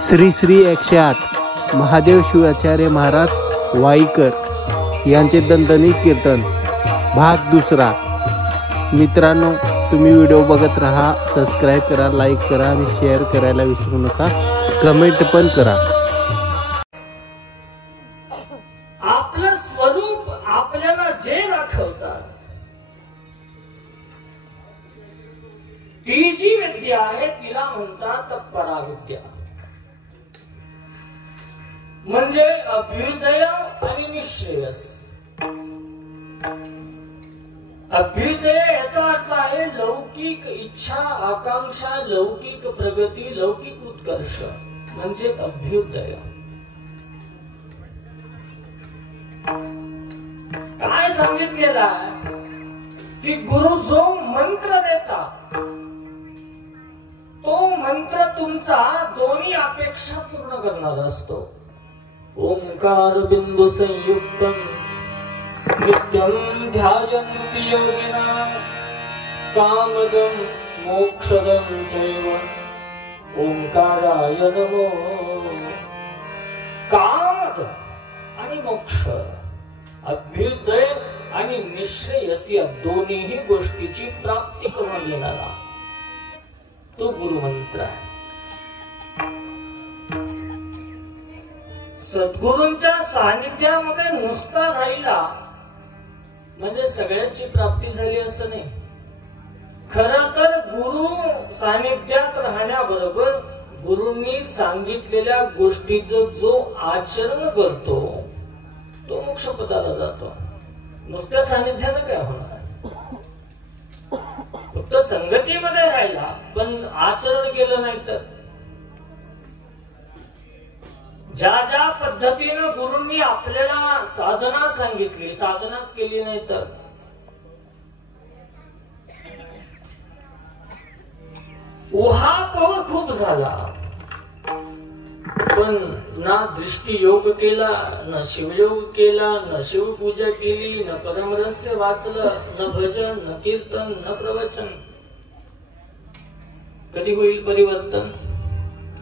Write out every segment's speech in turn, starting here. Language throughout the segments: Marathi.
श्री श्री 108 महादेव शिवाचार्य महाराज वाईकर यांचे दणदणीत कीर्तन भाग दुसरा। मित्रांनो, तुम्ही व्हिडिओ बघत राहा, सबस्क्राईब करा, लाईक करा आणि शेअर करायला विसरू नका, कमेंट पण करा। आपलं स्वरूप आपल्याला जे दाखवतात ती जी विद्या आहे तिला म्हणतात पराविद्या, म्हणजे अभ्युदय आणि निश्रेयस। अभ्युदय याचा अर्थ आहे लौकिक इच्छा आकांक्षा, लौकिक प्रगती, लौकिक उत्कर्ष म्हणजे अभ्युदय। काय सांगितलेलं आहे की गुरु जो मंत्र देतात तो मंत्र तुमचा दोन्ही अपेक्षा पूर्ण करणारा असतो। ओंकार बिंदु संयुक्तम नित्यं ध्यायन्ति योगिना कामदं मोक्षदं चैव ओंकाराय नमो। कामद आणि मोक्ष, अभ्युदय आणि निश्रेयस या दोन्ही गोष्टीची प्राप्ती करून देणारा तो गुरुमंत्र आहे। सद्गुरूंच्या सानिध्यामध्ये नुसता राहिला म्हणजे सगळ्याची प्राप्ती झाली असं नाही। खरं तर गुरु सानिध्यात राहण्याबरोबर गुरूंनी सांगितलेल्या गोष्टीचं जो आचरण करतो तो मोक्षपदाला जातो। नुसत्या सानिध्यानं काय होणार? फक्त संगतीमध्ये राहिला पण आचरण केलं नाही तर, ज्या ज्या पद्धतीनं गुरूंनी आपल्याला साधना सांगितली साधनाच केली नाही तर, उहापोह खूप झाला पण ना दृष्टी योग केला, न शिवयोग केला, न शिवपूजा केली, न परमरहस्य वाचलं, न भजन, न कीर्तन, न प्रवचन। कधी होईल परिवर्तन?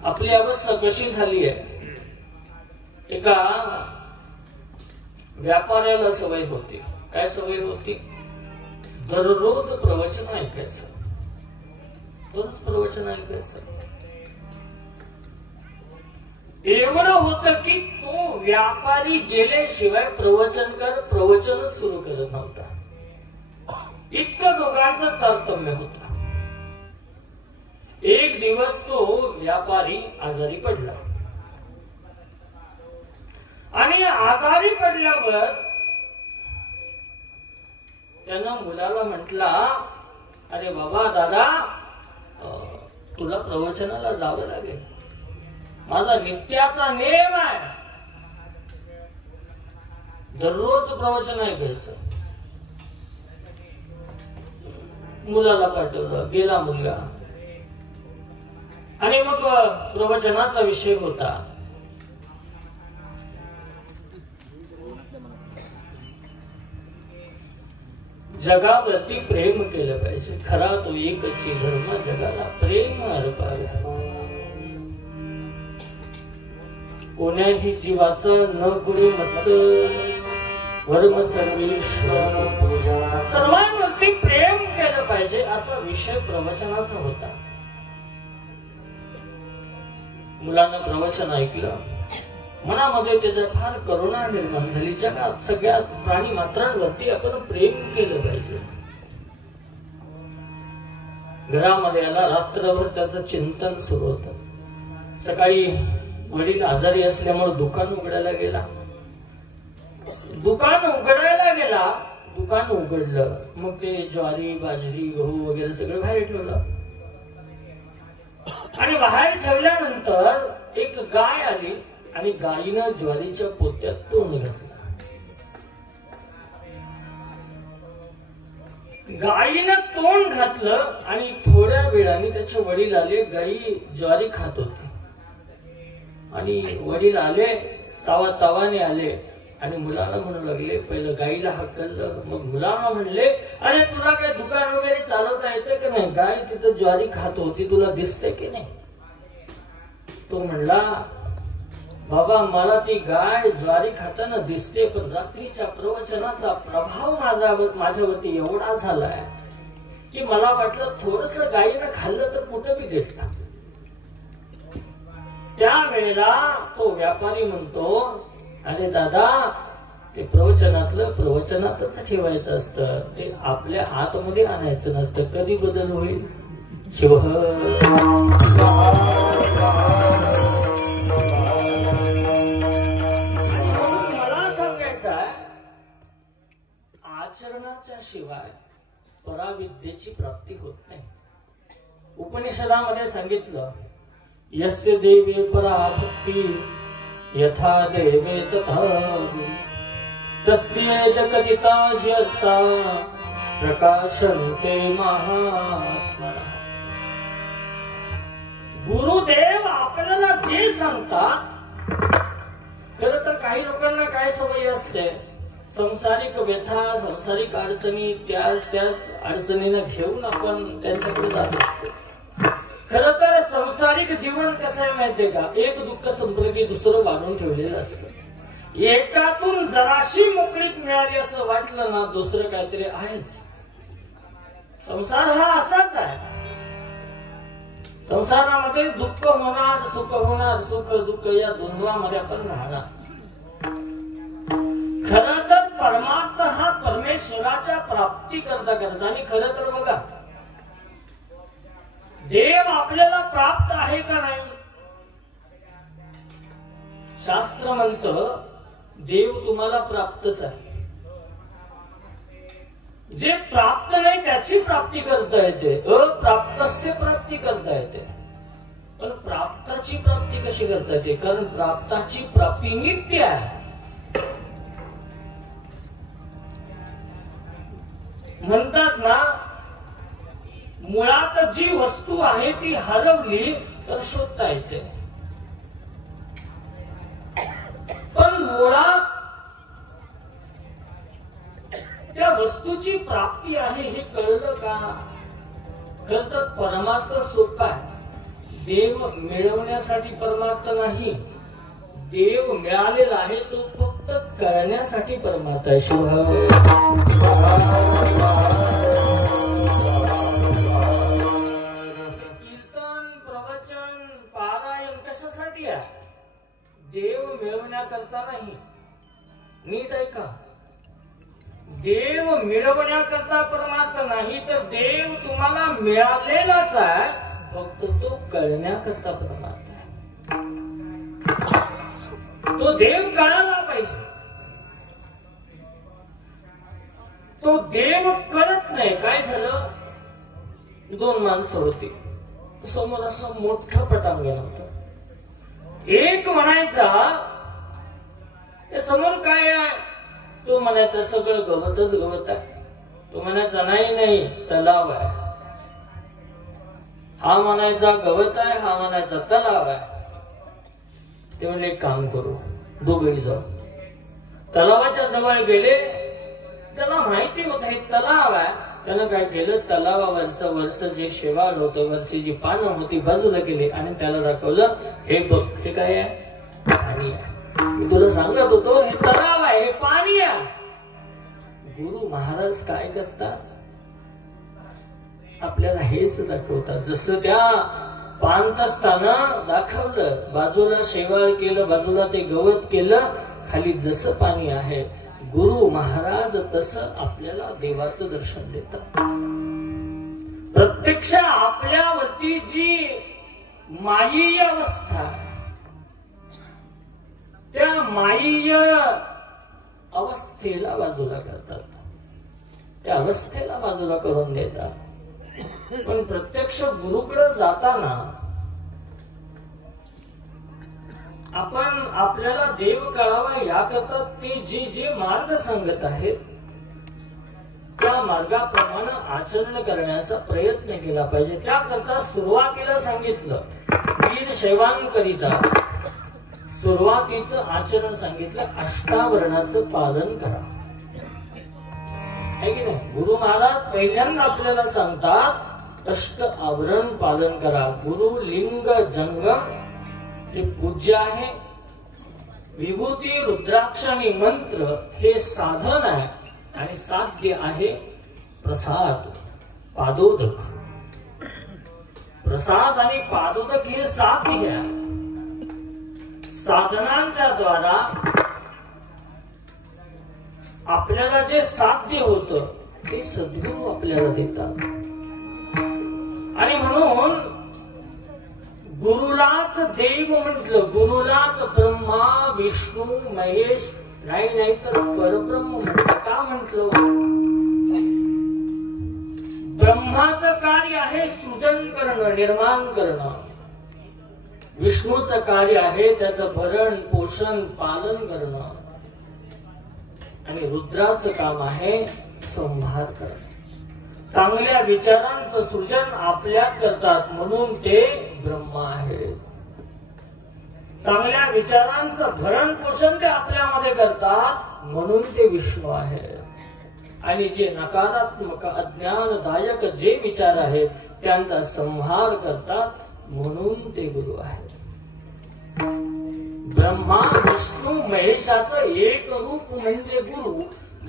आपली अवस्था कशी झाली आहे? एका व्यापाऱ्याला सवय होती, काय सवय होती? दररोज प्रवचन ऐकायचं, रोज प्रवचन ऐकायचं। एवढं होतं की तो व्यापारी गेल्याशिवाय प्रवचन सुरू करत नव्हता। इतकं दोघांचं तारतम्य होतं। एक दिवस तो व्यापारी आजारी पडला आणि आजारी पडल्यावर त्यानं मुलाला म्हटला, अरे बाबा दादा, तुला प्रवचनाला जावं लागेल, माझा नित्याचा नेम आहे, दररोज प्रवचन ऐकायचं। मुलाला पाठवलं, गेला मुलगा आणि मग प्रवचनाचा विषय होता जगावरती प्रेम केलं पाहिजे, खरा तो एकच धर्म जगाला प्रेम अर्पावे। कोण्याही जीवाचं न करू मत्सर वर्म सर्वेश्वर, सर्वांवरती प्रेम केलं पाहिजे असा विषय प्रवचनाचा होता। मुलांना प्रवचन ऐकलं, मनामध्ये त्याच्या फार करुणा निर्माण झाली। जगात सगळ्यात प्राणी मात्रांवरती आपण प्रेम केलं पाहिजे। घरामध्ये आला, रात्रभर त्याचं चिंतन सुरू होतं। सकाळी वडील आजारी असल्यामुळे दुकान उघडायला गेला, दुकान उघडलं, मग ते ज्वारी बाजरी गहू वगैरे सगळं बाहेर ठेवलं आणि बाहेर ठेवल्यानंतर एक गाय आली आणि गायीनं ज्वारीच्या पोत्यात तोंड घातलं। गायीनं तोंड घातलं आणि थोड्या वेळाने त्याचे वडील आले, गायी ज्वारी खात होते आणि वडील आले, तावाने आले आणि मुलाला म्हणू लागले, पहिलं गायीला हकललं, मग मुलाला म्हणले, अरे तुला काय दुकान वगैरे चालवता येतं की नाही? गाय तिथं ज्वारी खात होती, तुला दिसते की नाही? तो म्हणला, बाबा मला ती गाय ज्वारी खाताना दिसते, पण रात्रीच्या प्रवचनाचा प्रभाव माझ्यावरती एवढा झालाय की मला वाटलं थोडस गायीनं खाल्लं तर कुठं बी घेतला. त्यावेळेला तो व्यापारी म्हणतो, अरे दादा, ते प्रवचनातलं प्रवचनातच ठेवायचं असतं, ते आपल्या आतमध्ये आणायचं नसतं. कधी बदल होईल? शिव मला सांगायचं आहे, आचरणाच्या शिवाय पराविद्येची प्राप्ती होत नाही. उपनिषदामध्ये सांगितलं, यस्य देवे परा भक्ती यथा देवे तथा तस्येद कथिता यत्ता प्रकाशन्ते महात्मनः. गुरुदेव आपल्याला जे सांगतात, खरं तर काही लोकांना काय सवय असते, संसारिक व्यथा, संसारिक अडचणी, त्याच अडचणीला घेऊन आपण त्यांच्याकडे जात असतो. खरं तर संसारिक जीवन कसं आहे माहितीये का, एक दुःख संपर्की दुसरं वाढून ठेवलेलं असतं. एकातून जराशी मोकळीक मिळाली असं वाटलं ना, दुसरं काहीतरी आहेच. संसार हा असाच आहे. संसारामध्ये दुःख होणार, सुख होणार, सुख दुःख या द्वंद्वामध्ये आपण राहणार. खरं तर परमार्थ हा परमेश्वराच्या प्राप्ती करता आणि खरं तर बघा, देव आपल्याला प्राप्त आहे का नाही? शास्त्र म्हणतं, देव तुम्हाला प्राप्तच आहे. जे प्राप्त नाही त्याची प्राप्ती करता येते, अप्राप्तस्य प्राप्ती करता येते. पण प्राप्ताची प्राप्ती कशी करता येते? कारण प्राप्ताची प्राप्ती नित्य आहे. म्हणतात ना, मुळात जी वस्तू आहे ती हरवली तर शोधता येते, पण मुळात त्या वस्तूची प्राप्ती आहे हे कळलं का? कळतं. परमार्थ सोपा आहे. देव मिळवण्यासाठी परमार्थ नाही, देव मिळालेला आहे तो फक्त कळण्यासाठी परमार्थ आहे. शिव कीर्तन, प्रवचन, पारायण कशासाठी आहे? देव मिळवण्याकरता नाही. नीट ऐका, देव मिळवण्याकरता परमार्थ नाही, तर देव तुम्हाला मिळालेलाच आहे, फक्त तो कळण्याकरता परमार्थ आहे. तो देव कळाला पाहिजे. तो देव कळत नाही. काय झालं, दोन माणसं होती, समोर असं मोठं पटांगण होतं. एक म्हणायचा, ते समोर काय आहे? तो म्हणायचा सगळं गवतच गवत आहे. तो म्हणायचा नाही नाही, तलाव आहे. हा म्हणायचा गवत आहे, हा म्हणायचा तलाव आहे. ते म्हणजे एक काम करू, दोघही जाऊ. तलावाच्या जवळ गेले. त्याला माहिती होत हे तलाव आहे. त्यानं काय केलं, तलावावरचं जे शेवाळ होतं, वरची जी पानं होती बाजूला केली आणि त्याला दाखवलं, हे बघ, हे काय आहे? पाणी आहे. मी तुला सांगत होतो हे तलाव आहे, हे पाणी आहे. गुरु महाराज काय करतात, आपल्याला हेच दाखवतात. जसं त्या पानतस्तानं दाखवलं, बाजूला शेवाळ केलं, बाजूला ते गवत केलं, खाली जसं पाणी आहे. गुरु महाराज तसं आपल्याला देवाचं दर्शन देतात. प्रत्यक्ष आपल्यावरती जी मायीय अवस्था, त्या मायीय अवस्थेला बाजूला करतात, त्या अवस्थेला बाजूला करून देतात. पण प्रत्यक्ष गुरुकडे जाताना आपण आपल्याला देव कळावा याकरता ते जे जे मार्ग सांगत आहेत त्या मार्गाप्रमाणे आचरण करण्याचा प्रयत्न केला पाहिजे. त्याकरता सुरुवातीला सांगितलं, वीर शैवांकरिता सुरुवातीचं आचरण सांगितलं, अष्टावरणाचं पालन करा. आहे की नाही? गुरु महाराज पहिल्यांदा आपल्याला सांगतात, अष्ट आवरण पालन करा. गुरु लिंग जंगम ते पूज्य आहे. विभूती रुद्राक्ष आणि मंत्र हे साधन आहे आणि साध्य आहे प्रसाद पादोदक. प्रसाद आणि पादोदक हे साध्य आहे. साधनांच्या द्वारा आपल्याला जे साध्य होतं ते सद्गुरू आपल्याला देतात. आणि म्हणून गुरुलाच देव म्हटलं, गुरुलाच ब्रह्मा विष्णू महेश नाही तर परब्रह्म म्हटलं. का म्हटलं? ब्रह्माचं कार्य आहे सृजन करणं, निर्माण करणं. विष्णूचं कार्य आहे त्याचं भरण पोषण पालन करणं. आणि रुद्राचं काम आहे संहार करणं. चांगल्या विचारांचं सृजन आपल्यात करतात म्हणून ते ब्रह्मा आहे. चांगल्या विचारांचं भरण पोषण ते आपल्यामध्ये करतात म्हणून ते विष्णू आहे. आणि जे नकारात्मक अज्ञानदायक जे विचार आहेत त्यांचा संहार करतात म्हणून ते गुरु आहेत. ब्रह्मा विष्णू महेशाचं एक रूप म्हणजे गुरु.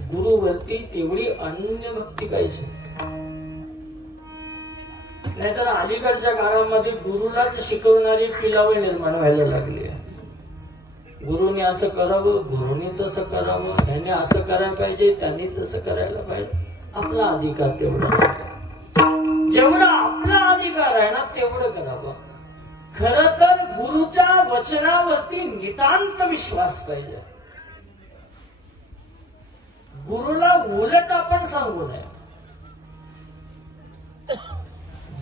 गुरुवरती तेवढी अन्य भक्ती पाहिजे. नाहीतर अलीकडच्या काळामध्ये गुरुलाच शिकवणारी पिलावे निर्माण व्हायला लागली आहे. गुरुने असं करावं, गुरुने तसं करावं, ह्याने असं करायला पाहिजे, त्यांनी तसं करायला पाहिजे. आपला अधिकार तेवढा नाही. जेवढा आपला अधिकार आहे ना तेवढं करावं. खर तर गुरुच्या वचनावरती नितांत विश्वास पाहिजे. गुरुला उलट आपण सांगू नये.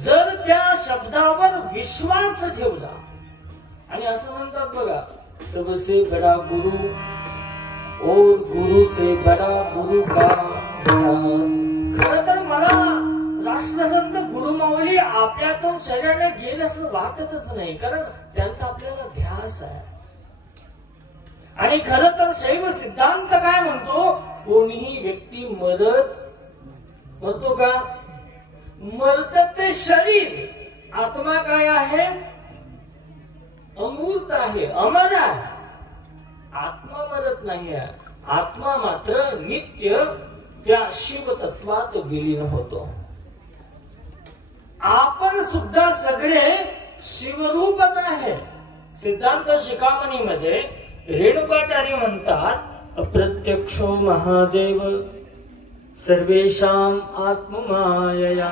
जर त्या शब्दावर विश्वास ठेवला आणि असं म्हणतात बघा, सबसे बडा गुरु और गुरु से बडा गुरु का ध्यास. खर तर मला राष्ट्रसंत गुरुमाऊली आपल्यातून शरीराने गेलं असं वाटतच नाही, कारण त्यांचा आपल्याला ध्यास आहे. आणि खर तर शैव सिद्धांत काय म्हणतो? कोणीही व्यक्ती मरतो का? मरत ते शरीर. आत्मा काय आहे? अमूर्त आहे, अमर आहे. आत्मा मरत नाही आहे. आत्मा मात्र नित्य त्या शिव तत्वात विलीन होतो. आपण सुद्धा सगळे शिवरूपच आहे. सिद्धांत शिखामणीमध्ये रेणुकाचार्य म्हणतात, अप्रत्यक्षो महादेव सर्वेषां आत्ममायया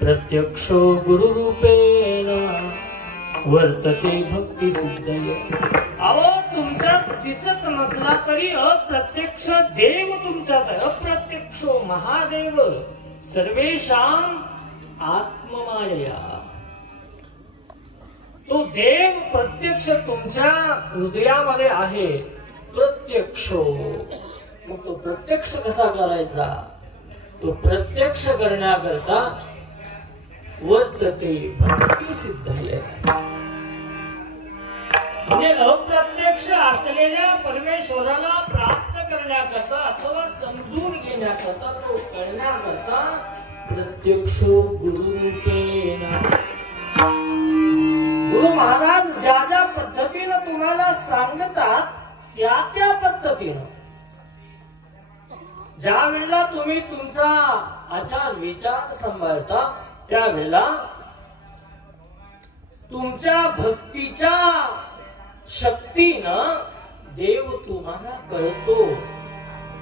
प्रत्यक्षो गुरुरूपेण वर्तते भक्ती सिद्धय. अहो, तुमच्यात दिसत नसला तरी अप्रत्यक्ष देव तुमच्यात आहे. अप्रत्यक्षो महादेव सर्वेषां आत्ममायया. तो देव प्रत्यक्ष तुमच्या हृदयामध्ये आहे. प्रत्यक्षो. मग तो प्रत्यक्ष कसा करायचा? तो प्रत्यक्ष करण्याकरता वर्तते भक्ती सिद्धय. म्हणजे अप्रत्यक्ष असलेल्या परमेश्वराला प्राप्त करण्याकरता अथवा समजून घेण्याकरता, तो कळण्याकरता प्रत्यक्षो गुरुरूपेण. गुरु महाराज ज्या ज्या पद्धतीनं तुम्हाला सांगतात त्या पद्धतीनं, ज्या वेळेला तुम्ही तुमचा आचार विचार सांभाळता त्यावेळेला तुमच्या भक्तीच्या शक्तीनं देव तुम्हाला कळतो.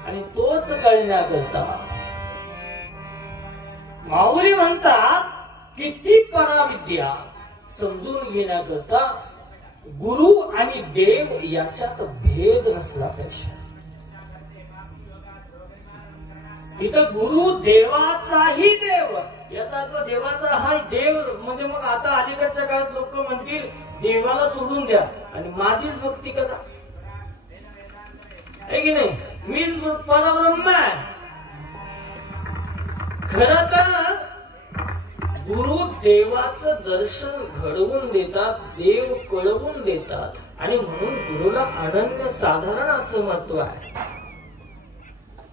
आणि तोच कळण्याकरता माऊली म्हणतात की ती पराविद्या समजून घेण्याकरता गुरु आणि देव याच्यात भेद नसला पाहिजे. इथं गुरु देवाचाही देव, याचा अर्थ देवाचा हा देव म्हणजे मग आता अलीकडच्या काळात लोक म्हणतील देवाला सोडून द्या आणि माझीच भक्ती करा, आहे की नाही? मीच परब्रह्म आहे. खरं तर गुरु देवाचं दर्शन घडवून देतात, देव कळवून देतात. आणि म्हणून गुरुला अनन्य साधारण असं महत्व आहे.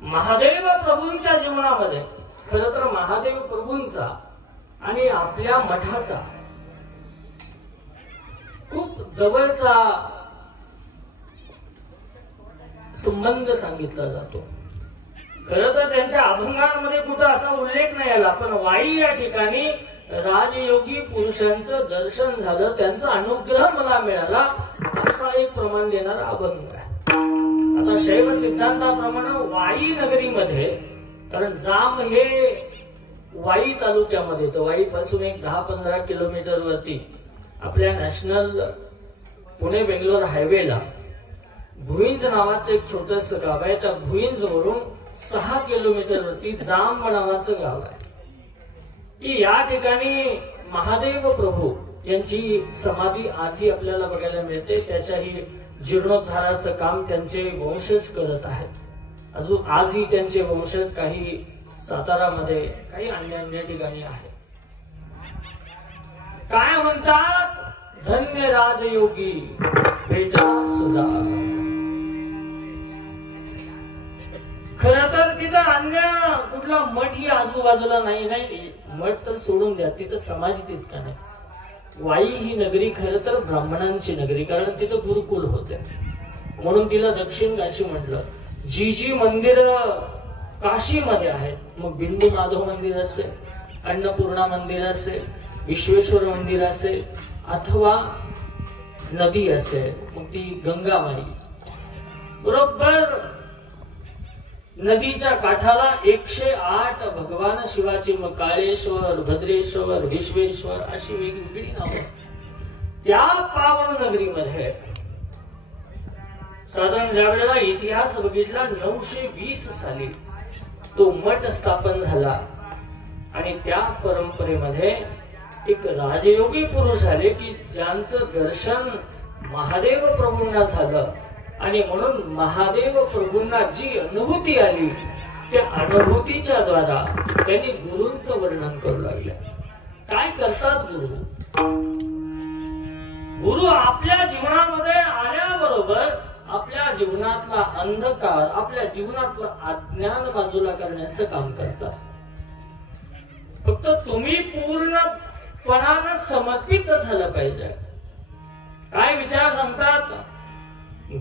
महादेव प्रभूंच्या जीवनामध्ये खरं तर महादेव प्रभूंचा आणि आपल्या मठाचा खूप जवळचा संबंध सांगितला जातो. खरं तर त्यांच्या अभंगांमध्ये कुठं असा उल्लेख नाही आला, पण वाई या ठिकाणी राजयोगी पुरुषांचं दर्शन झालं, त्यांचा अनुग्रह मला मिळाला, असा एक प्रमाण देणारा अभंग आहे. आता शैव सिद्धांताप्रमाणे वाई नगरीमध्ये, कारण जांब हे वाई तालुक्यामध्ये येतं, वाई पासून एक 10-15 किलोमीटर वरती आपल्या नॅशनल पुणे बेंगलोर हायवेला भुईंज नावाचं एक छोटस गाव आहे. त्या भुईंज वरून 6 किलोमीटर वरती जांब नावाचं गाव आहे. की या ठिकाणी महादेव प्रभू यांची समाधी आजही आपल्याला बघायला मिळते. त्याच्याही जीर्णोद्धाराचं काम त्यांचे वंशज करत आहेत. अजून आजही त्यांचे वंशज काही सातारामध्ये, काही अन्य ठिकाणी आहेत. काय म्हणतात, धन्य राजयोगी भेटला सुजा. खरं तर तिथं अन्य कुठला मठ ही आजूबाजूला नाही. मठ तर सोडून द्या, तिथं समाज तितका नाही. वाई ही नगरी खरं तर ब्राह्मणांची नगरी, कारण तिथं गुरुकुल होते, म्हणून तिला दक्षिण काशी म्हटलं. जी मंदिर काशीमध्ये आहेत, मग बिंदू माधव मंदिर असेल, अन्नपूर्णा मंदिर असेल, विश्वेश्वर मंदिर असेल, अथवा नदी असेल, मग ती गंगामाई, बरोबर नदीच्या काठाला 108 भगवान शिवाची, मग काळेश्वर, भद्रेश्वर, विश्वेश्वर अशी वेगवेगळी नावं. त्या पावन नगरीमध्ये साधारण ज्या वेळेला इतिहास बघितला 920 साली तो मठ स्थापन झाला. आणि त्या परंपरेमध्ये एक राजयोगी पुरुष आले की ज्यांचं दर्शन महादेव प्रभूंना झालं, आणि म्हणून महादेव प्रभूंना जी अनुभूती आली, त्या अनुभूतीच्या द्वारा त्यांनी गुरूंचं वर्णन करू लागले. काय करतात गुरु? गुरु आपल्या जीवनामध्ये आल्याबरोबर आपल्या जीवनातला अंधकार, आपल्या जीवनातलं अज्ञान बाजूला करण्याचं काम करतात. फक्त तुम्ही पूर्णपणानं समर्पित झालं पाहिजे. काय विचार सांगतात,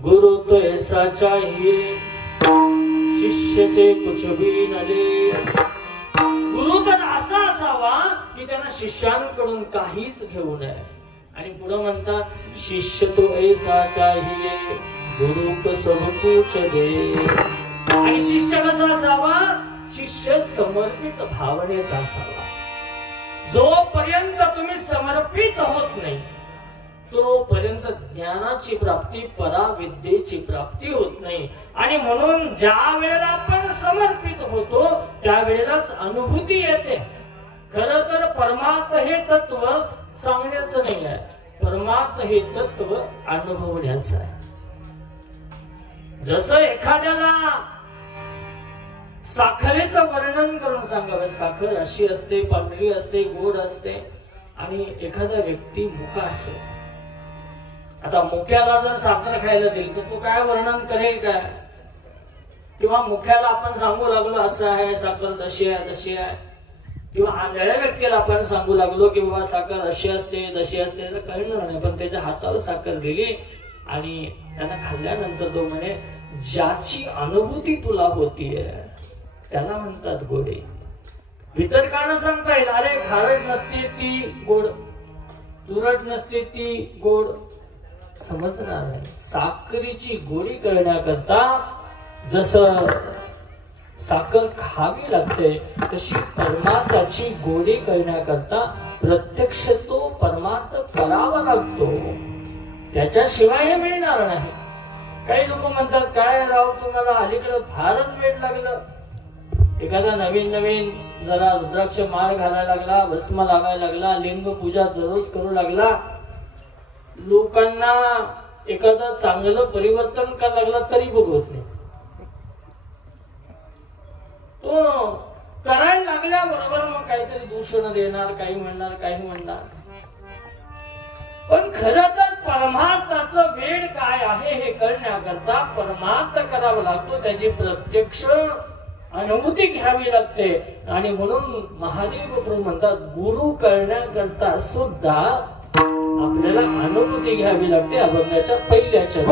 गुरु तो ऐसा चाहिए शिष्य से कुछ भी न ले. गुरु तर असा असावा की त्यांना शिष्यांकडून काहीच घेऊ नये. आणि पुढे म्हणतात, शिष्य तो ऐसा चाहिए गुरु को सब कुछ दे. आणि शिष्य कसा असावा, शिष्य समर्पित भावनेचा असावा. जोपर्यंत तुम्ही समर्पित होत नाही तोपर्यंत ज्ञानाची प्राप्ती, पराविद्येची प्राप्ती होत नाही. आणि म्हणून ज्या वेळेला आपण समर्पित होतो त्यावेळेलाच अनुभूती येते. खरं तर परमार्थ हे तत्व सांगण्याचं नाही आहे, परमार्थ हे तत्व अनुभवण्याचं आहे. जसं एखाद्याला साखरेचं वर्णन करून सांगावं, साखर अशी असते, पांढरी असते, गोड असते, आणि एखादा व्यक्ती मुका असतो. आता मुक्याला जर साखर खायला दिली तर तो काय वर्णन करेल काय? किंवा मुख्याला आपण सांगू लागलो असं आहे, साखर तशी आहे तशी आहे, किंवा आंधळ्या व्यक्तीला आपण सांगू लागलो की बाबा साखर अशी असते तशी असते, तर कळणार नाही. पण त्याच्या हातावर साखर दिली आणि त्यांना खाल्ल्यानंतर तो म्हणे, ज्याची अनुभूती तुला होतीये त्याला म्हणतात गोडे. वितर्कानं सांगता येईल, अरे खारट नसते ती गोड, तुरट नसते ती गोड, समजणार नाही. साखरेची गोडी करण्याकरता जसं साखर खावी लागते, तशी परमार्थाची गोडी करण्याकरता प्रत्यक्ष तो परमार्थ करावा लागतो, त्याच्याशिवाय हे मिळणार नाही. काही लोक म्हणतात, काय राव तुम्हाला अलीकडे फारच वेळ लागलं. एखादा नवीन जरा रुद्राक्ष माळ घालायला लागला, भस्म लावायला लागला, लिंग पूजा दररोज करू लागला, लोकांना एखादा चांगलं परिवर्तन करायला लागला तरी बघत नाही. तो करायला लागल्याबरोबर मग काहीतरी दूषण देणार, काही म्हणणार. पण खरं तर परमार्थाचं वेळ काय आहे हे कळण्याकरता परमार्थ करावा लागतो, त्याची प्रत्यक्ष अनुभूती घ्यावी लागते. आणि म्हणून महादेव प्रभू म्हणतात, गुरु करण्याकरता सुद्धा आपल्याला अनुभूती घ्यावी लागते अभंगाच्या पहिल्याच्या.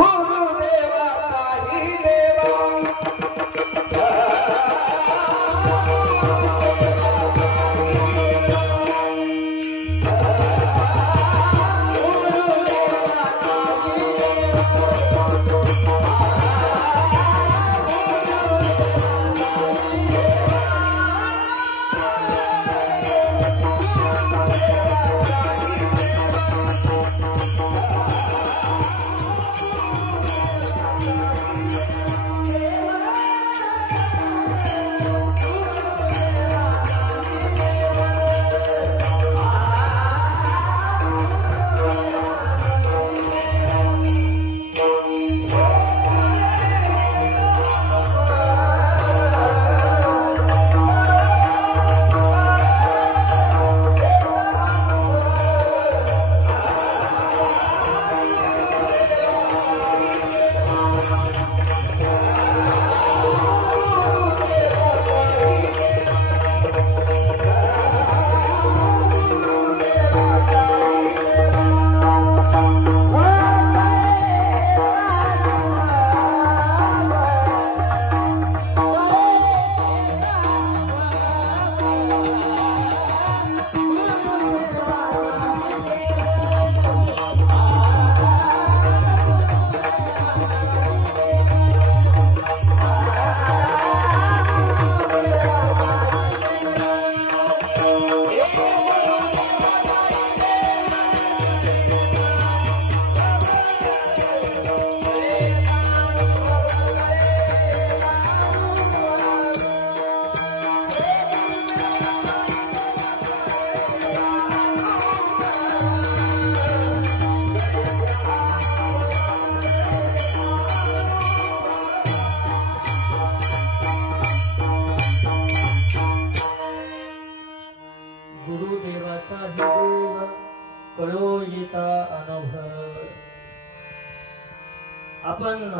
आपण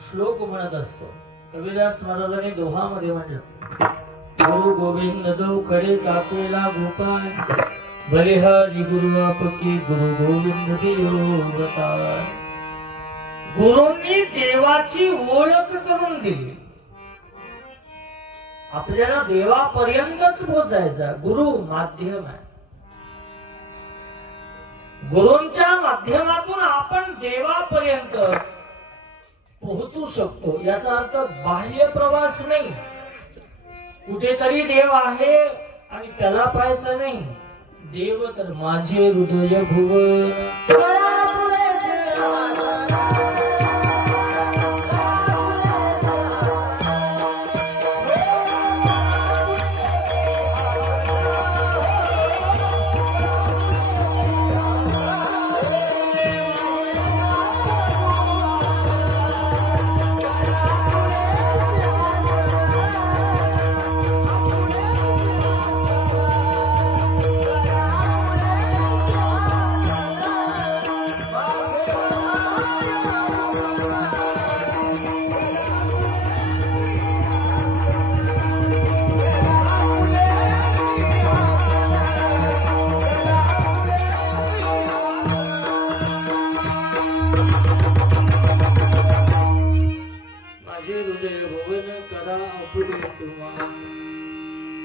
श्लोक म्हणत असतो. कबीरदास महाराजांनी दोहामध्ये म्हणलं, गुरु गोविंद दो कडे कापेला गोपाल, बलिहारी गुरु आपकी गुरु गोविंद देव बताय. गुरूंनी देवाची ओळख करून दिली. आपल्याला देवापर्यंतच पोहोचायचा. गुरु माध्यम आहे. गुरूंच्या माध्यमातून आपण देवापर्यंत पोहोचू शकतो. याचा अर्थ बाह्य प्रवास नाही. कुठेतरी देव आहे आणि त्याला पाहायचं नाही. देव तर माझे हृदय भुवन.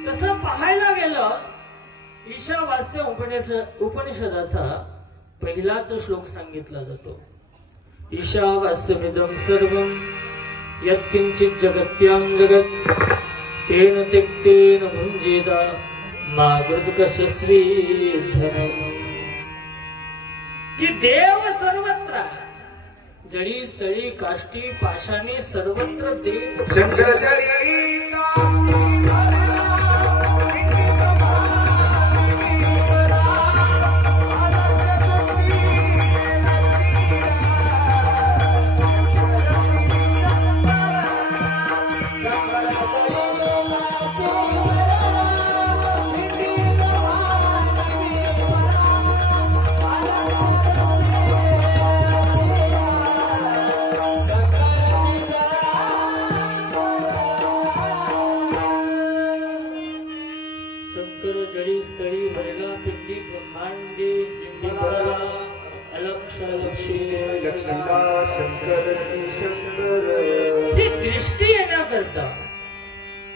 तसं पाहायला गेलं, ईशावास्य उपनिषदाचा पहिलाच श्लोक सांगितला जातो. ईशावास्यमिदं सर्वं यत्किंचित् जगत्यां जगत् तेन त्यक्तेन भुञ्जेत मा गृतकशस्वी धनम्. की देव सर्वत्र, जळी स्थळी काष्टी पाषाणी सर्वत्र देव. शंकर जळी शिवा शंकरची शंकर. ही दृष्टी येण्याकरता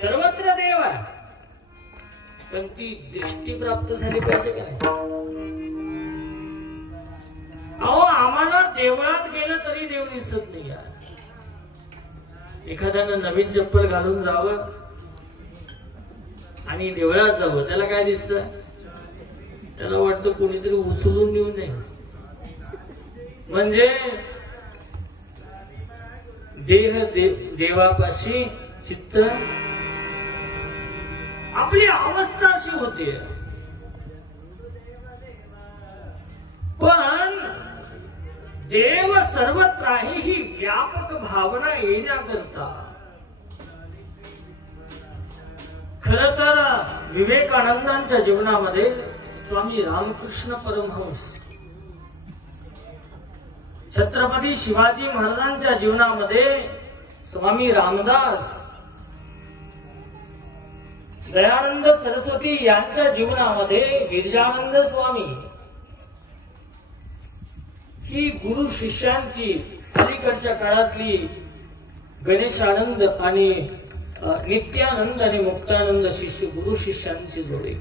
सर्वत्र देव आहे, पण ती दृष्टी प्राप्त झाली पाहिजे का नाही? अहो आम्हाला देवळात गेलं तरी देव दिसत नाही. एखाद्यानं नवीन चप्पल घालून जावं आणि देवळात जावं, त्याला काय दिसतं? त्याला वाटतं कोणीतरी उचलून नेऊ नये. म्हणजे देह देवापाशी चित्त, आपली अवस्था अशी होते. पण देव सर्वत्र आहे ही व्यापक भावना येण्याकरता खर तर विवेकानंदांच्या जीवनामध्ये स्वामी रामकृष्ण परमहंस, छत्रपती शिवाजी महाराजांच्या जीवनामध्ये स्वामी रामदास, दयानंद सरस्वती यांच्या जीवनामध्ये गिरिजानंद स्वामी, ही गुरु शिष्यांची अलीकडच्या काळातली गणेशानंद आणि नित्यानंद आणि मुक्तानंद शिष्य गुरु शिष्यांची जोडी.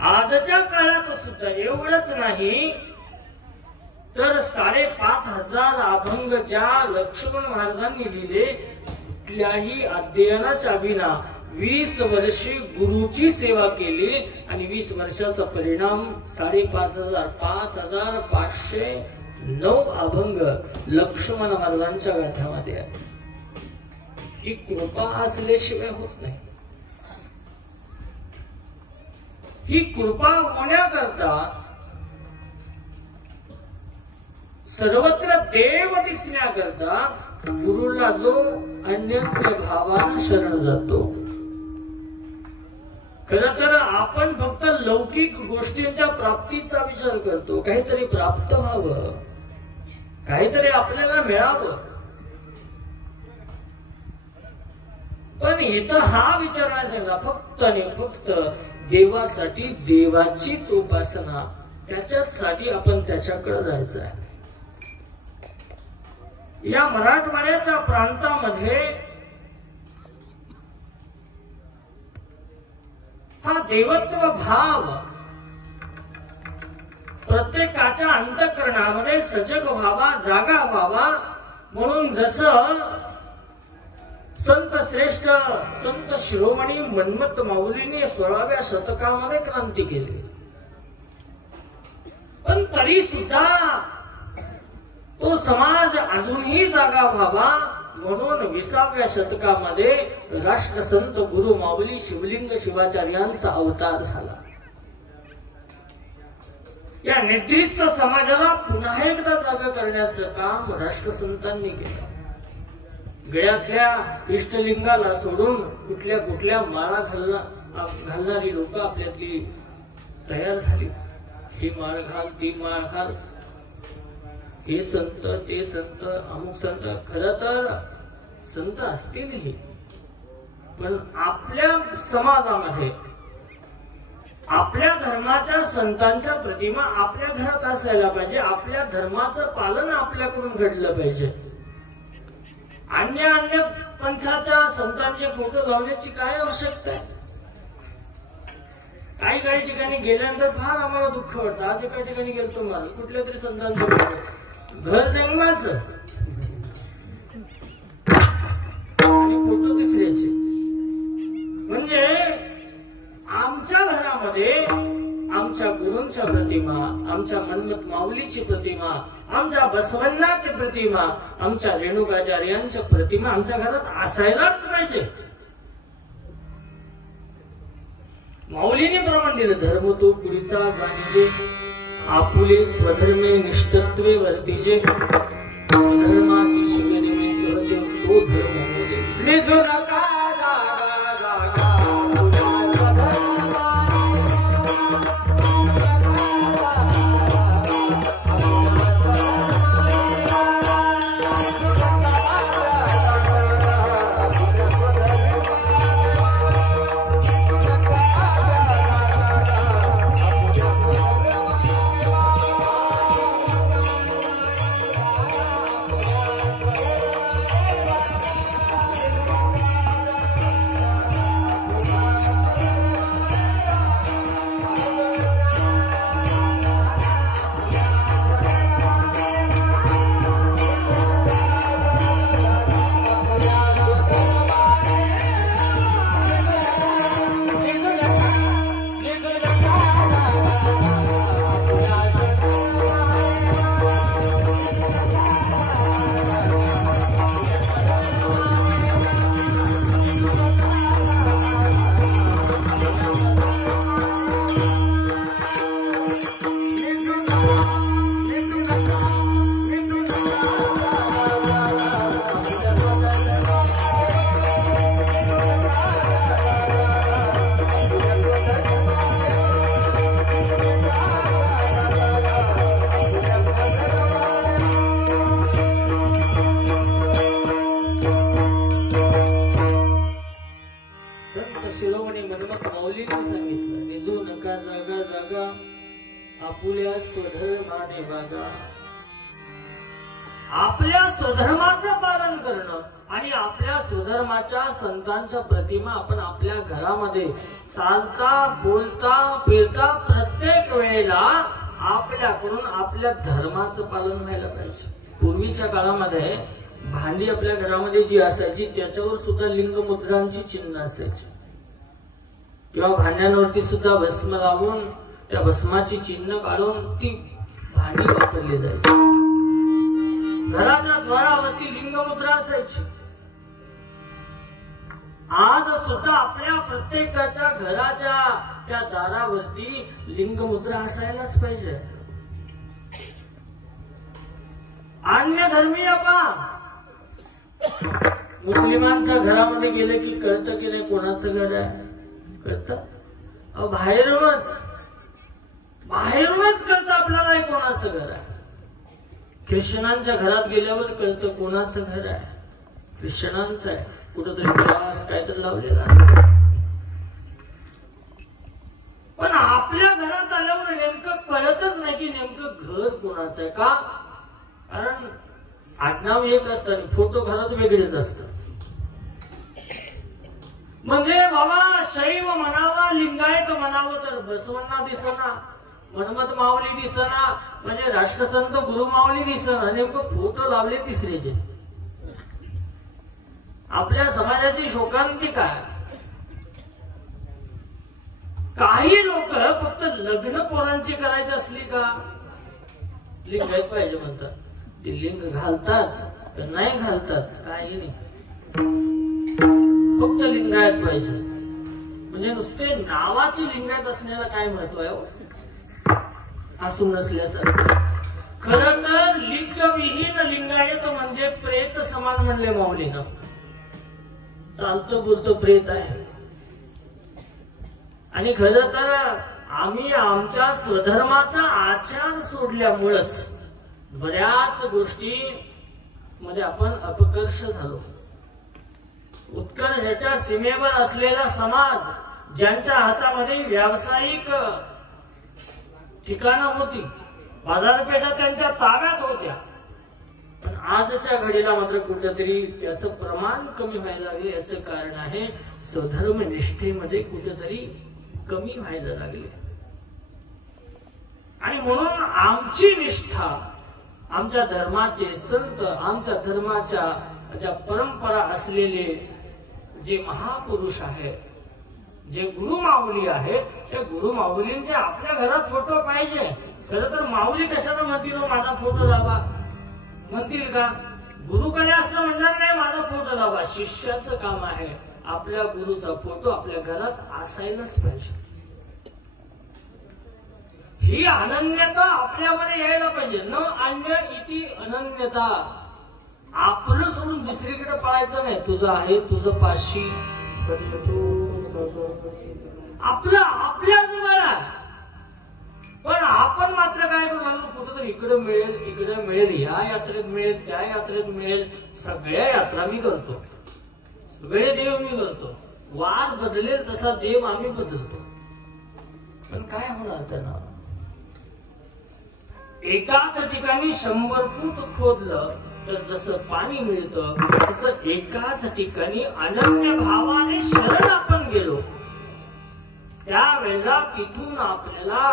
आजच्या काळात सुद्धा एवढंच नाही तर 5,500 अभंग ज्या लक्ष्मण महाराजांनी लिहिले, कुठल्याही अध्ययनाच्या विना 20 वर्षे गुरुची सेवा केली आणि 20 वर्षाचा परिणाम 5,500 5,509 अभंग लक्ष्मण महाराजांच्या गाथ्यामध्ये आहे. ही कृपा असल्याशिवाय होत नाही. ही कृपा होण्याकरता सर्वत्र देव दिसण्याकरता गुरुला जो अन्यत्र भावानं शरण जातो. खरं तर आपण फक्त लौकिक गोष्टींच्या प्राप्तीचा विचार करतो, काहीतरी प्राप्त व्हावं, काहीतरी आपल्याला मिळावं. पण इथं हा विचार नाही सांगितला, फक्त आणि फक्त देवासाठी देवाचीच उपासना, त्याच्यासाठी आपण त्याच्याकडे जायचं आहे. या मराठवाड्याच्या प्रांतामध्ये हा देवत्व भाव प्रत्येकाच्या अंतःकरणामध्ये सजग व्हावा, जागा व्हावा, म्हणून जसं संत श्रेष्ठ संत शिरोमणी मन्मथ माऊलीने 16व्या शतकामध्ये क्रांती केली. पण तरी सुद्धा तो समाज अजूनही जागा व्हावा म्हणून 20व्या शतकामध्ये राष्ट्रसंत गुरु माऊली शिवलिंग शिवाचार्यांचा अवतार झाला. या निद्रिस्त समाजाला पुन्हा एकदा जागा करण्याचं काम राष्ट्रसंतांनी केलं. गळ्यातल्या इष्टलिंगाला सोडून कुठल्या कुठल्या माळा घालणारी लोक आपल्यातली तयार झाली. ही माळ घाल, ती माळ घाल, हे संत, ते संत, अमुक संत. खरं तर संत असतीलही, पण आपल्या समाजामध्ये आपल्या धर्माच्या संतांच्या प्रतिमा आपल्या घरात असायला पाहिजे. आपल्या धर्माचं पालन आपल्याकडून घडलं पाहिजे. अन्य पंथाच्या संतांचे फोटो लावण्याची काय आवश्यकता आहे? काही ठिकाणी गेल्यानंतर फार आम्हाला दुःख वाटतं. आज एका ठिकाणी गेलतो मला, कुठल्या तरी संतांचं घर जन्माचं आणि फोटो दुसऱ्याचे. म्हणजे आमच्या घरामध्ये आमच्या गुरूंच्या प्रतिमा, आमच्या मन्मथ माऊलीची प्रतिमा, आमच्या बसवण्णाची प्रतिमा, आमच्या रेणुकाचार्यांच्या प्रतिमा आमच्या घरात असायलाच पाहिजे. माऊलीने प्रमाण दिलं, धर्म तो पुढीचा जाणीजे, आपुले स्वधर्मे निष्ठत्वे वर्तीजे, स्वधर्माची शिवनिमे सहज तो धर्म मोदे. निजो नका आपुल्या स्वधर्माने वागा. आपल्या स्वधर्माचं पालन करणं आणि आपल्या स्वधर्माच्या संतांच्या प्रतिमा आपण आपल्या घरामध्ये चालता बोलता फिरता प्रत्येक वेळेला आपल्याकडून आपल्या धर्माचं पालन व्हायला पाहिजे. पूर्वीच्या काळामध्ये भांडी आपल्या घरामध्ये जी असायची त्याच्यावर सुद्धा लिंगमुद्रांची चिन्ह असायची किंवा भांड्यांवरती सुद्धा भस्म लावून त्या भस्माची चिन्ह काढून ती भांडी वापरली जायची. घराच्या द्वारावरती लिंगमुद्रा असायची. आज सुद्धा आपल्या प्रत्येकाच्या घराच्या त्या दारावरती लिंगमुद्रा असायलाच पाहिजे. अन्य धर्मीय मुस्लिमांच्या घरामध्ये गेले की कळतं की नाही कोणाचं घर आहे. कळतं बाहेरूनच कळतं आपल्याला कोणाचं घर आहे. ख्रिश्चनांच्या घरात गेल्यावर कळतं कोणाचं घर आहे. ख्रिश्चनांचं आहे. कुठंतरी क्रॉस काहीतरी लावलेला असतं. पण आपल्या घरात आल्यावर नेमकं कळतच नाही की नेमकं घर कोणाचं आहे. का? कारण आडनाव एक असतं आणि फोटो घरात वेगळेच असतात. म्हणजे बाबा शैव म्हणावा लिंगायत म्हणावं तर बसवण्णा दिसना, मनमत माऊली दिसना, म्हणजे राष्ट्रसंत गुरु माऊली दिसना, नेमकं फोटो लावले तिसरेचे. आपल्या समाजाची शोकांती काय? काही लोक फक्त लग्न पोरांची करायची असली का लिंगायत पाहिजे म्हणतात. ते लिंग घालतात तर नाही घालतात काही नाही, फक्त लिंगायत पाहिजे. म्हणजे नुसते नावाची लिंगायत असण्याला काय महत्व आहे? असून नसल्यासारखं. खरं तर लिंगविहीन लिंगायत म्हणजे प्रेत समान म्हणले माऊलीनं. चालतं बोलतं प्रेत आहे. आणि खरं तर आम्ही आमच्या स्वधर्माचा आचार सोडल्यामुळेच बऱ्याच गोष्टी मध्ये आपण अपकर्ष झालो. उत्कर्षाच्या सीमेवर असलेला समाज ज्यांच्या हातामध्ये व्यावसायिक ठिकाणं होती, बाजारपेठा त्यांच्या ताब्यात होत्या, पण आजच्या घडीला मात्र कुठेतरी त्याचं प्रमाण कमी व्हायला लागले. याचं कारण आहे स्वधर्म निष्ठेमध्ये कुठेतरी कमी व्हायला लागले. आणि म्हणून आमची निष्ठा, आमच्या धर्माचे संत, आमच्या धर्माच्या ज्या परंपरा असलेले जे महापुरुष आहेत, जे गुरु माऊली आहेत, त्या गुरु माऊलींचे आपल्या घरात फोटो पाहिजे. खरं तर माऊली कशाला म्हणतील माझा फोटो लावा म्हणतील का? गुरुकडे असं म्हणणार नाही माझा फोटो लावा. शिष्याचं काम आहे आपल्या गुरुचा फोटो आपल्या घरात असायलाच पाहिजे. ही अनन्यता आपल्यामध्ये यायला पाहिजे. न अन्य इति अनन्यता. आपलं सोडून दुसरीकडे पळायचं नाही. तुझं आहे तुझं पाशी आपलं आपल्याच बळा. पण आपण मात्र काय करू? कुठं इकडे मिळेल तिकडे मिळेल, या यात्रेत मिळेल त्या यात्रेत मिळेल, सगळ्या यात्रा मी करतो, सगळे देव मी करतो. वार बदलेल तसा देव आम्ही बदलतो. पण काय होणार त्यांना? एकाच ठिकाणी 100 फूट खोदलं तर जसं पाणी मिळतं तसं एकाच ठिकाणी अनन्य भावाने शरण आपण गेलो त्यावेळेला तिथून आपल्याला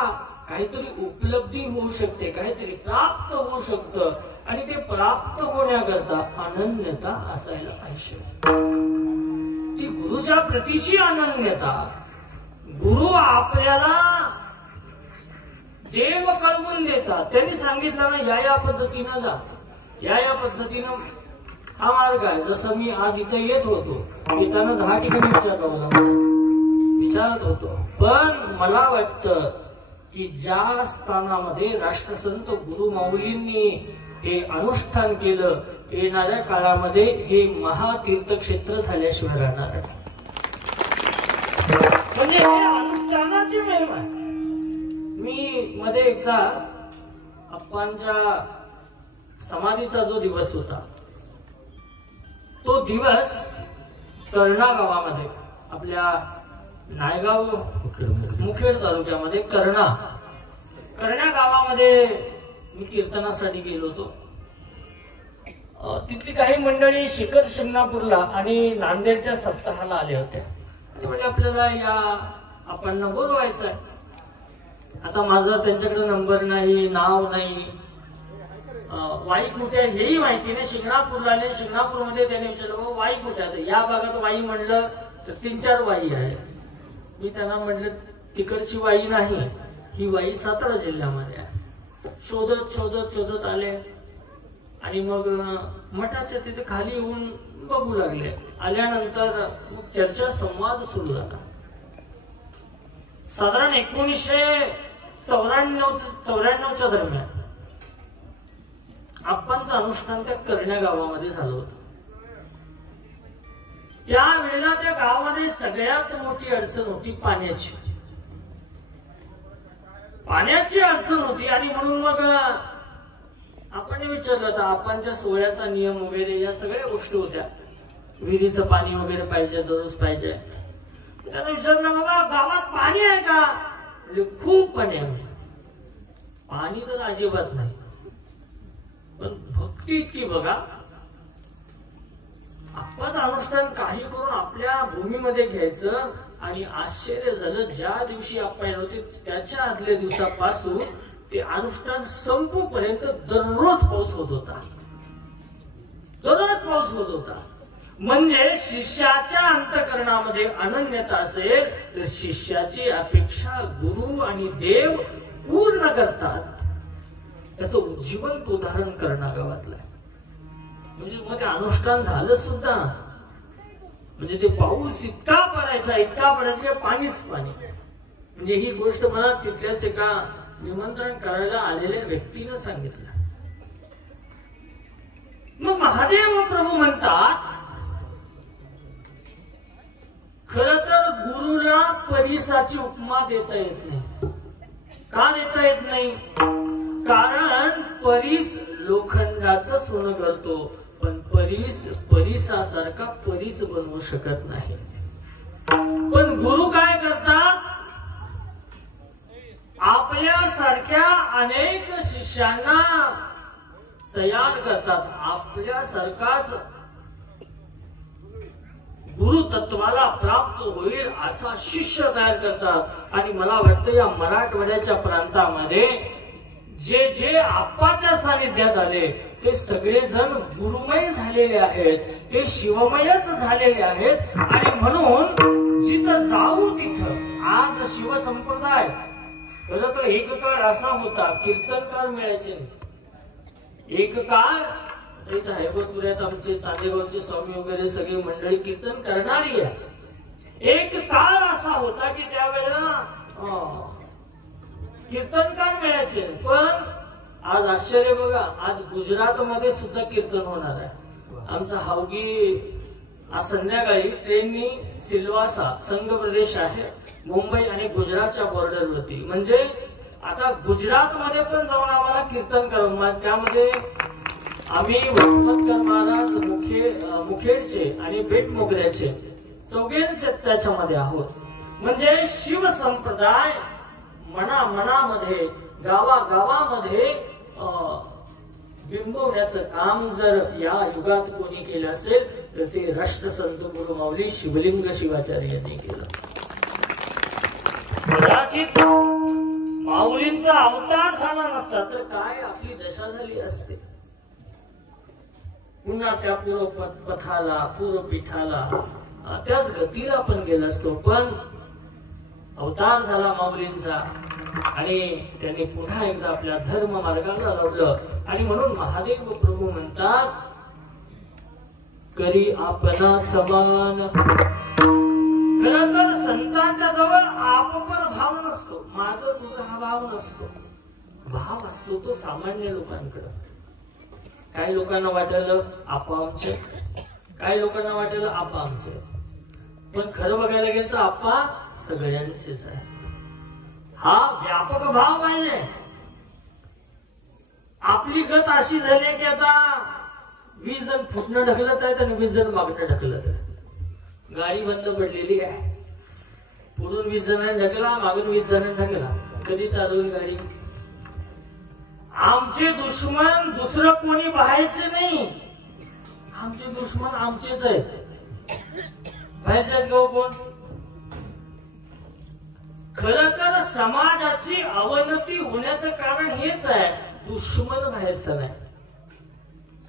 काहीतरी उपलब्धी होऊ शकते, काहीतरी प्राप्त होऊ शकतं. आणि ते प्राप्त होण्याकरता अनन्यता असायला पाहिजे. ती गुरुच्या प्रतीची अनन्यता. गुरु आपल्याला देव कळवून देतात. त्यांनी सांगितलं ना या पद्धतीनं जा, या पद्धतीनं हा मार्ग आहे. जसं मी आज इथे येत होतो, येताना 10 ठिकाणी विचारत होतो. पण मला वाटतं की ज्या स्थानामध्ये राष्ट्रसंत गुरु माऊलींनी हे अनुष्ठान केलं, येणाऱ्या काळामध्ये हे महातीर्थक्षेत्र झाल्याशिवाय राहणार आहे. म्हणजे हे अनुष्ठानाची महिमा आहे. मी मध्ये एकदा अप्पांच्या समाधीचा जो दिवस होता, तो दिवस कर्णा गावामध्ये, आपल्या नायगाव मुखेड तालुक्यामध्ये कर्णा करण्या गावामध्ये मी कीर्तनासाठी गेलो होतो. तिथली काही मंडळी शिखर शिंगणापूरला आणि नांदेडच्या सप्ताहाला आले होते. म्हणजे आपल्याला या आपण बोलवायचं आहे. आता माझा त्यांच्याकडे नंबर नाही, नाव नाही, वाई कुठे हेही माहिती नाही. शिंगणापूरला आले, शिंगणापूरमध्ये त्याने विचारलं वाई कुठे आहे. या भागात वाई म्हणलं तर 3-4 वाई आहे. मी त्यांना म्हटलं तिकडची वाई नाही, ही वाई सातारा जिल्ह्यामध्ये आहे. शोधत शोधत शोधत आले आणि मग मठाच्या तिथे खाली येऊन बघू लागले. आल्यानंतर मग चर्चा संवाद सुरू झाला. साधारण 1994-94च्या दरम्यान आपणचं अनुष्ठान त्या करण्या गावामध्ये झालं होतं. त्यावेळेला त्या गावामध्ये सगळ्यात मोठी अडचण होती पाण्याची. पाण्याची अडचण होती आणि म्हणून मग आपण विचारलं तर आपणच्या सोहळ्याचा नियम वगैरे या सगळ्या गोष्टी होत्या. विहिरीचं पाणी वगैरे पाहिजे, दररोज पाहिजे. त्यानं विचारलं बाबा गावात पाणी आहे का? म्हणजे खूप पाणी आहे. पाणी तर अजिबात नाही, पण भक्ती इतकी बघा. आपणच अनुष्ठान काही करून आपल्या भूमीमध्ये घ्यायचं आणि आश्चर्य झालं. ज्या दिवशी आपण होते त्याच्या आदल्या दिवसापासून ते अनुष्ठान संपूपर्यंत दररोज पाऊस होत होता. दररोज पाऊस होत होता. म्हणजे शिष्याच्या अंतःकरणामध्ये अनन्यता असेल तर शिष्याची अपेक्षा गुरु आणि देव पूर्ण करतात. त्याचं जिवंत उदाहरण करणं गावातलं. म्हणजे मग ते अनुष्ठान झालं सुद्धा. म्हणजे ते पाऊस इतका पडायचा की पाणीच पाणी. म्हणजे ही गोष्ट मला तिथल्याच एका निमंत्रण करायला आलेल्या व्यक्तीनं सांगितलं. मग महादेव प्रभू म्हणतात खर तर गुरुला परिसाची उपमा देता येत नाही. का देता येत नाही? कारण परीस लोखंडाचं सोनं करतो, पण परिसासारखा परीस बनवू शकत नाही. पण गुरु काय करतात? आपल्या सारख्या अनेक शिष्यांना तयार करतात. आपल्यासारखाच गुरु तत्वाला प्राप्त होईल असा शिष्य तयार करतात. आणि मला वाटतं या मराठवाड्याच्या प्रांतामध्ये जे जे आप्पाच्या सानिध्यात आले ते सगळेजण गुरुमय झालेले आहेत, ते शिवमयच झालेले आहेत. आणि म्हणून जिथं जाऊ तिथं आज शिवसंप्रदाय. खरं तर एक काळ असा होता कीर्तनकार मिळायचे. एक काळ इथं हैबतपुऱ्यात आमचे चांदेगावचे स्वामी वगैरे सगळी मंडळी कीर्तन करणारी आहे. एक काळ असा होता की त्यावेळेला कीर्तनकार मिळायचे. पण आज आश्चर्य बघा, आज गुजरात मध्ये सुद्धा कीर्तन होणार आहे. आमचा हावगी आज संध्याकाळी ट्रेननी सिल्वासा संघ प्रदेश आहे मुंबई आणि गुजरातच्या बॉर्डरवरती. म्हणजे आता गुजरात मध्ये पण जाऊन आम्हाला कीर्तन करून त्यामध्ये आम्ही वसमतकर महाराज मुखेडचे आणि बेट मोगऱ्याचे चौघे त्याच्यामध्ये आहोत. म्हणजे शिव संप्रदाय मनामध्ये गावागावामध्ये बिंबवण्याचं काम जर या युगात कोणी केलं असेल तर ते राष्ट्रसंत गुरु माऊली शिवलिंग शिवाचार्य यांनी केलं. कदाचित माऊलींचा अवतार झाला नसता तर काय आपली दशा झाली असते. पुन्हा त्या पूर्वपथाला पूर्वपीठाला त्याच गतीला आपण गेलो असतो. पण अवतार झाला माऊलींचा आणि त्यांनी पुन्हा एकदा आपल्या धर्म मार्गाला लावलं. आणि म्हणून महादेव प्रभू म्हणतात करी आपणा समान. खरं तर संतांच्या जवळ आपपर भाव नसतो, माझं तुझा हा भाव नसतो. भाव असतो तो सामान्य लोकांकडे. काही लोकांना वाटायला आपा आमचे, काही लोकांना वाटायला आपा आमचे. पण खरं बघायला गेलं तर आपा सगळ्यांचेच आहे. हा व्यापक भाव पाहिजे. आपली गत अशी झाली की आता 20 जण फुटणं ढकलत आहेत आणि 20 जण मागणं ढकलत आहेत. गाडी बंद पडलेली आहे, पुढून 20 जणांनी ढकला, मागून 20 जणांनी ढकला. कधी चालू होईल गाडी? आमचे दुश्मन दुसरं कोणी बाहेरचे नाही, आमचे दुश्मन आमचेच आहेत. बाहेरचे आहेत कोण? खरं तर समाजाची अवनती होण्याचं कारण हेच आहे, दुश्मन बाहेरचा नाही.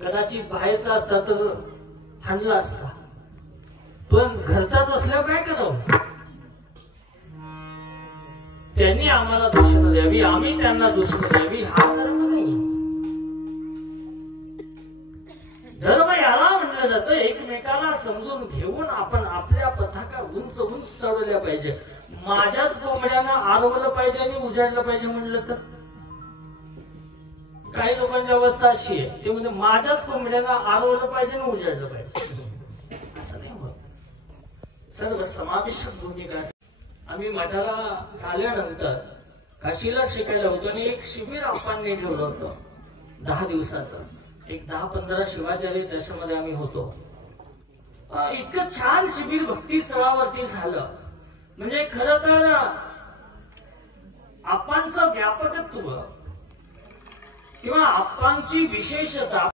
कदाचित बाहेरचा असता तर हाणला असता, पण घरचाच असल्यावर काय करावं? त्यांनी आम्हाला दुश्मन द्यावी, आम्ही त्यांना दुश्मन द्यावी, हा धर्म नाही. धर्म याला म्हणलं जातं एकमेकाला समजून घेऊन आपण आपल्या पताका उंच उंच चढवल्या पाहिजे. माझ्याच कोंबड्यांना आरवलं पाहिजे आणि उजाडलं पाहिजे म्हणलं तर काही लोकांची अवस्था अशी आहे, ते म्हणजे माझ्याच कोंबड्यांना आरवलं पाहिजे आणि उजाडलं पाहिजे. असं नाही होत. सर्व समावेशक भूमिका. आम्ही मठाला झाल्यानंतर काशीला शिकायला होतो आणि एक शिबिर आपण ठेवलं होतं 10 दिवसाचं. एक 10-15 शिवाचार्य त्याच्यामध्ये आम्ही होतो. इतकं छान शिबिर भक्ती स्थळावरती झालं. म्हणजे खरं तर आपांचं व्यापकत्व किंवा आपांची विशेषता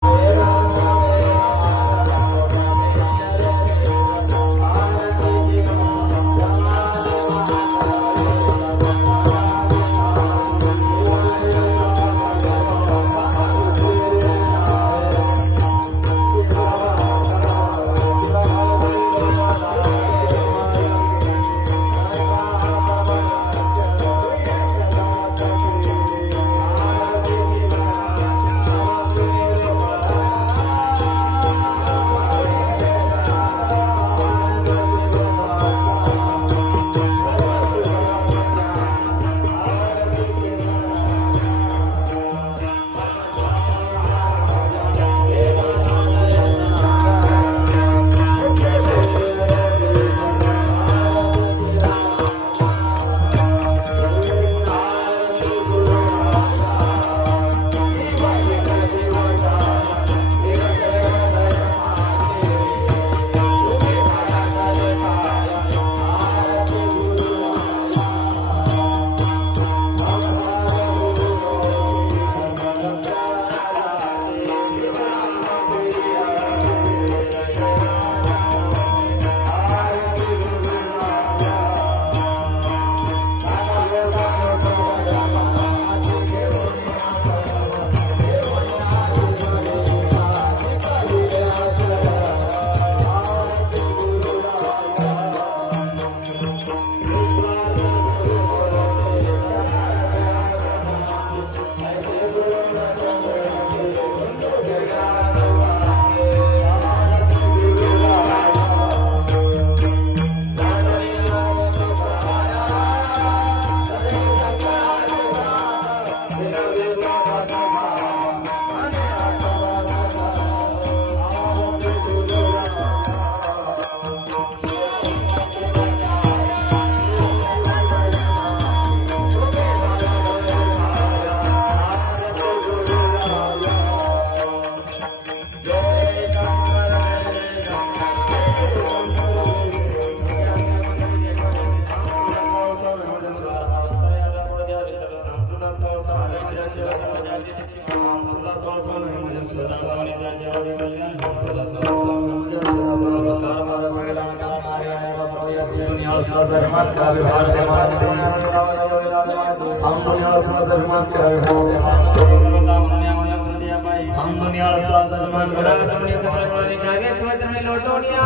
लोटोनिया